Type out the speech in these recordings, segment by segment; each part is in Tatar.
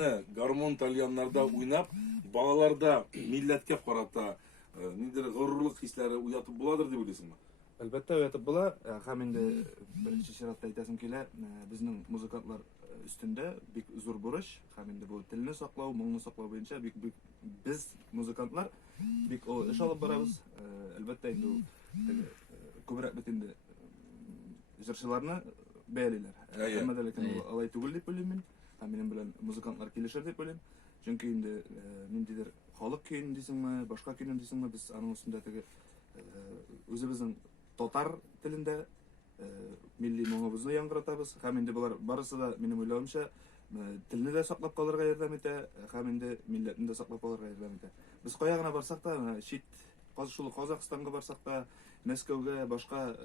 Гармон тальяннарда уйнап, балаларда милләткә карата ниндидер горурлык хисләре уятып буладыр дип уйлыйсыңмы? Әлбәттә, уятып була. Һәм инде беренче чиратта әйтәсем килә, безнең музыкантлар өстендә бик зур бурыч, һәм инде бу телне саклау, моңны саклау буенча бик без музыкантлар бик эш алып барабыз. Әлбәттә, инде ул күбрәк бит инде җырчыларны бәялиләр. Әмма дә ләкин ул алай түгел дип уйлыйм мин. Һәм минем белән музыкантлар килешер дип уйлыйм. Чөнки инде ниндидер халык көен дисеңме, башка көен дисеңме, без аның өстендә теге үзебезнең татар телендә милли моңыбызны яңгыратабыз. Һәм инде булар барысы да минем уйлавымча телне дә саклап калырга ярдәм итә, һәм инде милләтне дә саклап калырга ярдәм итә. Без кая гына барсак та, чит шул Казакъстанга барсак та, Мәскәүгә, башка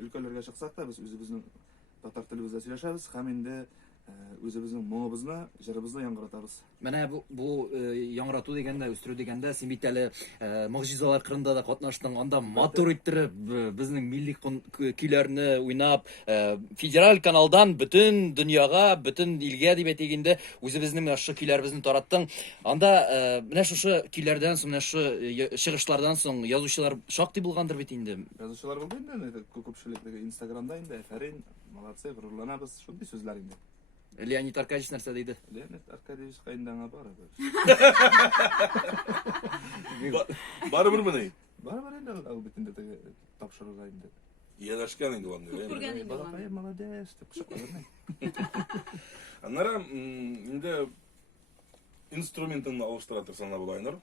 өлкәләргә чыксак та, без үзебезнең татар телебездә сөйләшәбез һәм инде үзебезнең моңыбызны, җырыбызны яңгыратабыз. Менә бу яңрату дигәндә, үстерү дигәндә, син бит әле могҗизалар кырында да катнаштың, анда матур иттереп безнең милли көйләрне уйнап, федераль каналдан бөтен дөньяга, бөтен илгә дип әйтгәндә үзебезнең яхшы көйләребезне тараттың. Анда менә шушы көйләрдән соң, менә шу чыгышлардан соң язучылар шактый булгандыр бит инде. Язучылар булды инде, күпчелек Инстаграмда инде, афәрин, молодцы, горурланабыз, шундый сүзләр инде. Леонид Аркадьевич нәрсә диде? Леонид Аркадьевич кайындаңа барыбер. Барыбер менә. Барыбер инде ул бит инде теге тапшырырга инде. Янашкан инде ул. Күргән инде ул. Балакай, молодец, дип кычкырган. Аннары инде инструментын алыштыра торсаңа була, Айнур.